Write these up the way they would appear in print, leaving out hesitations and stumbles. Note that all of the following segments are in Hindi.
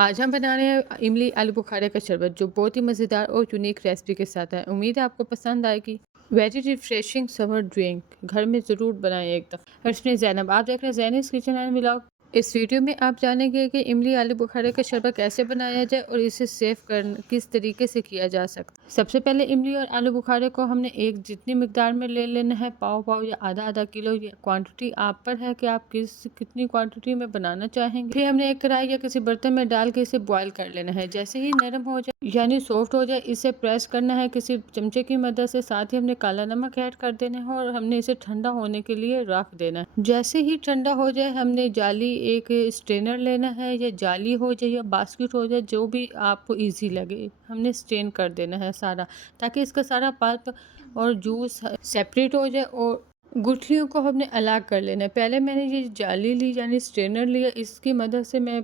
आज हम बना रहे हैं इमली आलू बुखारे का शरबत जो बहुत ही मज़ेदार और यूनिक रेसिपी के साथ है। उम्मीद है आपको पसंद आएगी। वेरी रिफ्रेशिंग समर ड्रिंक घर में ज़रूर बनाएं एक दफ़ा। हर्षनी ज़ैनब, आप देख रहे हैं ज़ैनिस किचन एंड व्लॉग। इस वीडियो में आप जानेंगे कि इमली आलू बुखारे का शरबत कैसे बनाया जाए और इसे सेव कर किस तरीके से किया जा सकता है। सबसे पहले इमली और आलू बुखारे को हमने एक जितनी मिकदार में ले लेना है, पाव पाव या आधा आधा किलो। ये क्वांटिटी आप पर है कि आप कितनी क्वांटिटी में बनाना चाहेंगे। फिर हमने एक कढ़ाई या किसी बर्तन में डाल के इसे बॉईल कर लेना है। जैसे ही नरम हो जाए यानी सॉफ्ट हो जाए, इसे प्रेस करना है किसी चमचे की मदद से। साथ ही हमने काला नमक ऐड कर देना है और हमने इसे ठंडा होने के लिए रख देना है। जैसे ही ठंडा हो जाए हमने जाली एक स्ट्रेनर लेना है, या जाली हो जाए या बास्केट हो जाए, जो भी आपको इजी लगे, हमने स्ट्रेन कर देना है सारा, ताकि इसका सारा पल्प और जूस सेपरेट हो जाए। और गुठलियों को हमने अलग कर लेना है। पहले मैंने ये जाली ली यानी स्ट्रेनर लिया, इसकी मदद से मैं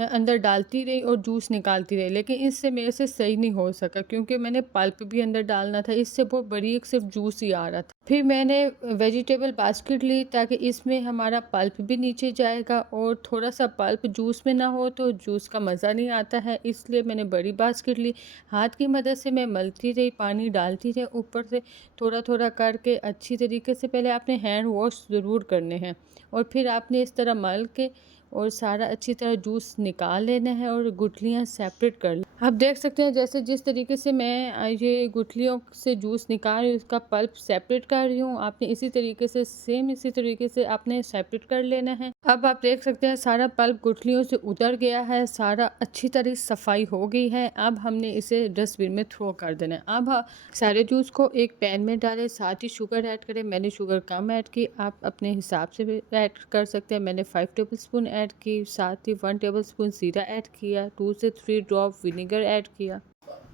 अंदर डालती रही और जूस निकालती रही, लेकिन इससे मेरे से सही नहीं हो सका क्योंकि मैंने पल्प भी अंदर डालना था। इससे बहुत बारीक सिर्फ जूस ही आ रहा था। फिर मैंने वेजिटेबल बास्केट ली ताकि इसमें हमारा पल्प भी नीचे जाएगा, और थोड़ा सा पल्प जूस में ना हो तो जूस का मज़ा नहीं आता है, इसलिए मैंने बड़ी बास्केट ली। हाथ की मदद से मैं मलती रही, पानी डालती रही, ऊपर से थोड़ा थोड़ा करके अच्छी तरीके से। पहले आपने हैंड वॉश ज़रूर करने हैं और फिर आपने इस तरह मल के और सारा अच्छी तरह जूस निकाल लेना है और गुठलियाँ सेपरेट कर लें। आप देख सकते हैं जैसे जिस तरीके से मैं ये गुठलियों से जूस निकाल रही हूँ, उसका पल्प सेपरेट कर रही हूँ। आपने इसी तरीके से सेम इसी तरीके से आपने सेपरेट कर लेना है। अब आप देख सकते हैं सारा पल्प गुठलियों से उतर गया है, सारा अच्छी तरह सफाई हो गई है। अब हमने इसे डस्टबिन में थ्रो कर देना है। अब सारे जूस को एक पैन में डालें, साथ ही शुगर ऐड करें। मैंने शुगर कम ऐड की, आप अपने हिसाब से भी ऐड कर सकते हैं। मैंने 5 टेबलस्पून ऐड की, साथ ही 1 टेबलस्पून जीरा ऐड किया, 2 से 3 ड्रॉप विनेगर ऐड किया।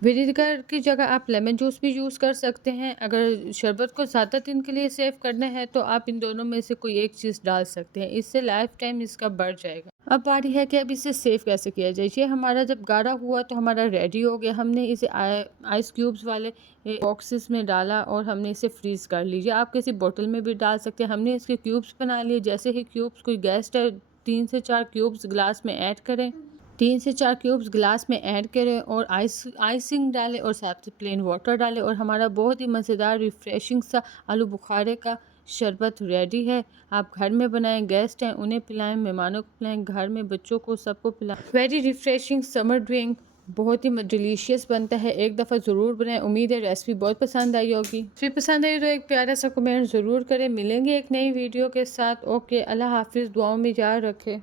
विनेगर की जगह आप लेमन जूस भी यूज़ कर सकते हैं। अगर शरबत को ज़्यादा दिन के लिए सेव करना है तो आप इन दोनों में से कोई एक चीज़ डाल सकते हैं, इससे लाइफ टाइम इसका बढ़ जाएगा। अब बारी है कि अब इसे सेव कैसे किया जाए। ये हमारा जब गाढ़ा हुआ तो हमारा रेडी हो गया। हमने इसे आइस क्यूब्स वाले बॉक्सेस में डाला और हमने इसे फ्रीज़ कर लीजिए। आप किसी बोतल में भी डाल सकते हैं। हमने इसके क्यूब्स बना लिए। जैसे ही क्यूब्स, कोई गेस्ट है, 3 से 4 क्यूब्स ग्लास में ऐड करें। 3 से 4 क्यूब्स ग्लास में ऐड करें और आइसिंग डालें और साथ ही प्लेन वाटर डालें, और हमारा बहुत ही मज़ेदार रिफ़्रेशिंग सा आलू बुखारे का शरबत रेडी है। आप घर में बनाएं, गेस्ट हैं उन्हें पिलाएं, मेहमानों को पिलाएं, घर में बच्चों को सबको पिलाएं। वेरी रिफ़्रेशिंग समर ड्रिंक बहुत ही डिलीशियस बनता है। एक दफ़ा ज़रूर बनाएं। उम्मीद है रेसिपी बहुत पसंद आई होगी। फिर पसंद आई तो एक प्यारा सा कमेंट ज़रूर करें। मिलेंगे एक नई वीडियो के साथ। ओके, अल्लाह हाफिज़। दुआओं में याद रखें।